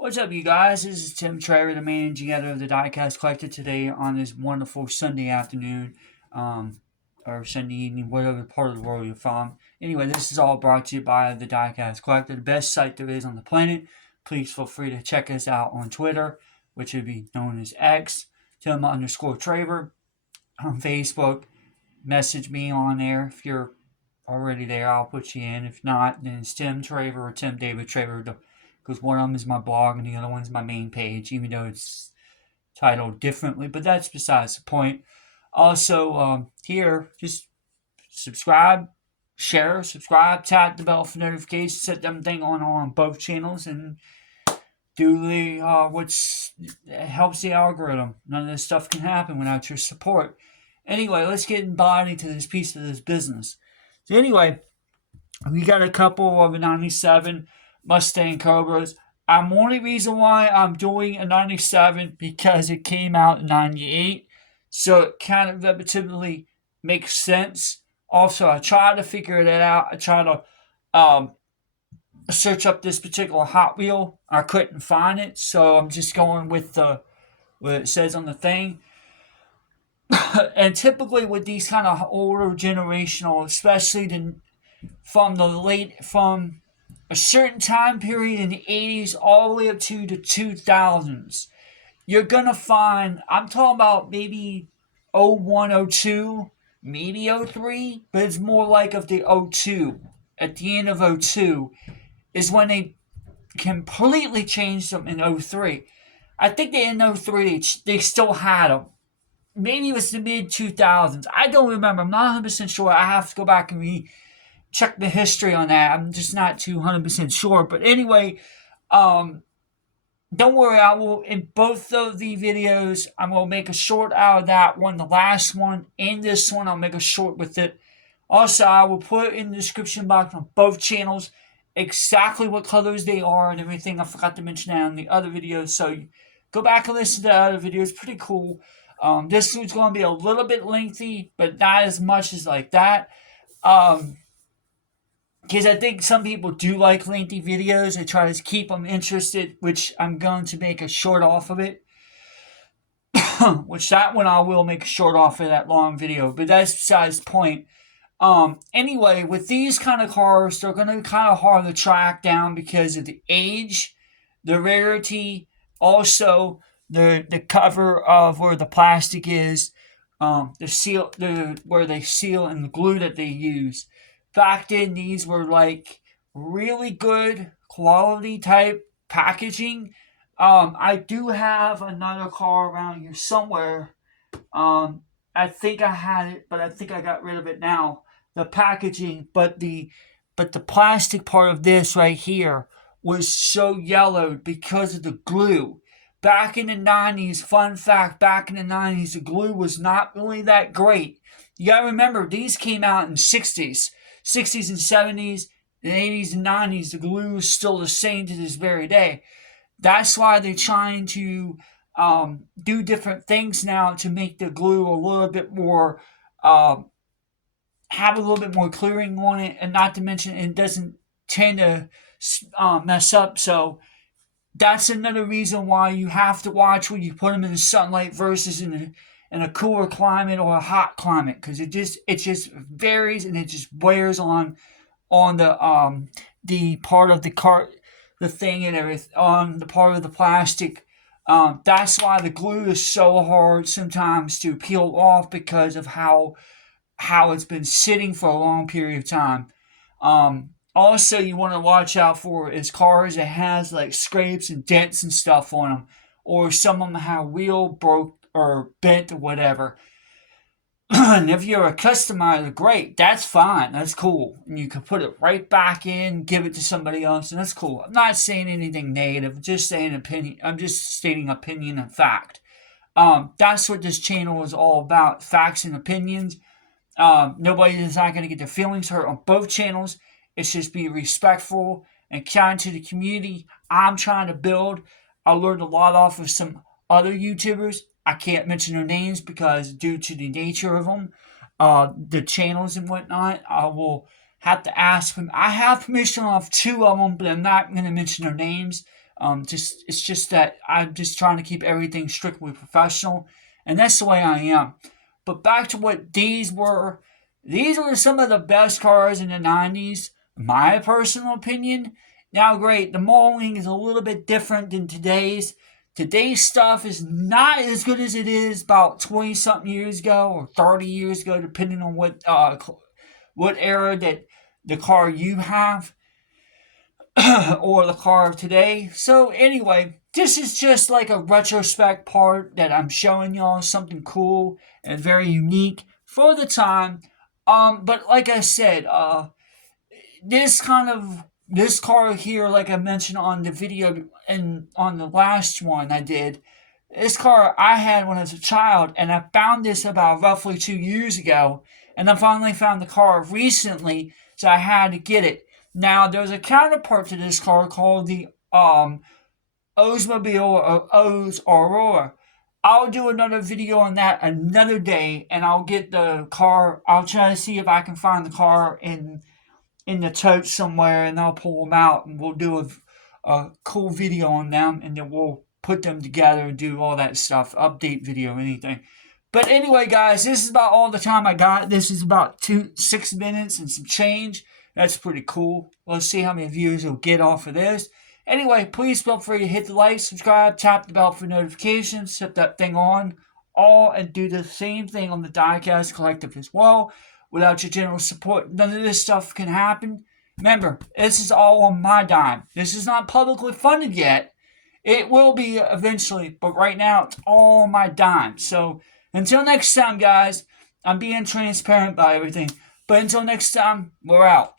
What's up, you guys? This is Tim Trevor, the managing editor of the Diecast Collector, today on this wonderful Sunday afternoon, or Sunday evening, whatever part of the world you're from. Anyway, this is all brought to you by the Diecast Collector, the best site there is on the planet. Please feel free to check us out on Twitter, which would be known as X, Tim_Traver, on Facebook. Message me on there if you're already there. I'll put you in. If not, then it's Tim Traver or Tim David Traver, because one of them is my blog and the other one's my main page, even though it's titled differently. But that's besides the point. Also, here, just subscribe, share, subscribe, tap the bell for notifications, set them thing on both channels, and do the which helps the algorithm. None of this stuff can happen without your support. Anyway, let's get embodied into this piece of this business. So anyway, we got a couple of a 97 Mustang Cobras. Only reason why I'm doing a 97 because it came out in 98. So it kind of repetitively makes sense. Also, I tried to figure that out. I tried to search up this particular Hot Wheel. I couldn't find it. So I'm just going with what it says on the thing. And typically with these kind of older generational, especially from a certain time period in the 80s all the way up to the 2000s, you're gonna find, I'm talking about maybe '01, '02, maybe '03, but it's more like of the '02. At the end of '02 is when they completely changed them in '03. I think they in '03 they still had them. Maybe it was the mid 2000s. I don't remember. I'm not 100% sure. I have to go back and check the history on that. I'm just not too 100% sure. But anyway, don't worry. I will, in both of the videos, I'm going to make a short out of that one, the last one, and this one. I'll make a short with it. Also, I will put in the description box on both channels exactly what colors they are and everything. I forgot to mention that in the other videos. So go back and listen to the other videos. Pretty cool. This one's going to be a little bit lengthy, but not as much as like that. Because I think some people do like lengthy videos. They try to keep them interested, which I'm going to make a short off of it. Which that one I will make a short off of that long video, but that's besides the point. Anyway, with these kind of cars, they're going to be kind of hard to track down because of the age, the rarity, also the cover of where the plastic is, where they seal and the glue that they use. Back then, these were like really good quality type packaging. I do have another car around here somewhere. I think I had it, but I think I got rid of it now. The packaging, but the plastic part of this right here was so yellowed because of the glue. Back in the 90s, fun fact, back in the 90s, the glue was not really that great. You gotta remember, these came out in 60s and 70s, and 80s and 90s. The glue is still the same to this very day. That's why they're trying to do different things now to make the glue a little bit more, have a little bit more clearing on it, and not to mention it doesn't tend to mess up. So that's another reason why you have to watch when you put them in the sunlight versus in a cooler climate or a hot climate, because it just varies and it just wears on the part of the cart, the thing and everything, on the part of the plastic. That's why the glue is so hard sometimes to peel off, because of how it's been sitting for a long period of time. Also, you want to watch out for is cars that has like scrapes and dents and stuff on them, or some of them have wheel broke or bent or whatever. And if you're a customizer, great, that's fine, that's cool, and you can put it right back in, give it to somebody else, and that's cool. I'm not saying anything negative, I'm just saying opinion. I'm just stating opinion and fact. That's what this channel is all about: facts and opinions. Nobody is not going to get their feelings hurt on both channels. It's just be respectful and kind to the community I'm trying to build. I learned a lot off of some other YouTubers. I can't mention their names because due to the nature of them, the channels and whatnot, I will have to ask them. I have permission off two of them, but I'm not going to mention their names. It's just that I'm just trying to keep everything strictly professional, and that's the way I am. But back to what these were. These were some of the best cars in the 90s, my personal opinion. Now, great, the modeling is a little bit different than today's. Today's stuff is not as good as it is about 20 something years ago or 30 years ago, depending on what era that the car you have or the car of today. So, anyway, this is just like a retrospect part that I'm showing y'all something cool and very unique for the time. But like I said, this car here, like I mentioned on the video and on the last one I did, this car I had when I was a child, and I found this about roughly 2 years ago, and I finally found the car recently, so I had to get it. Now there's a counterpart to this car called the Oldsmobile or O's Aurora. I'll do another video on that another day, and I'll get the car. I'll try to see if I can find the car in the tote somewhere, and I'll pull them out, and we'll do a cool video on them, and then we'll put them together and do all that stuff, update video, anything. But anyway, guys, this is about all the time I got. This is about 6 minutes and some change. That's pretty cool. Let's see how many views we'll get off of this. Anyway, please feel free to hit the like, subscribe, tap the bell for notifications, set that thing on, all, and do the same thing on the Diecast Collective as well. Without your general support, none of this stuff can happen. Remember, this is all on my dime. This is not publicly funded yet. It will be eventually, but right now it's all on my dime. So until next time, guys, I'm being transparent about everything. But until next time, we're out.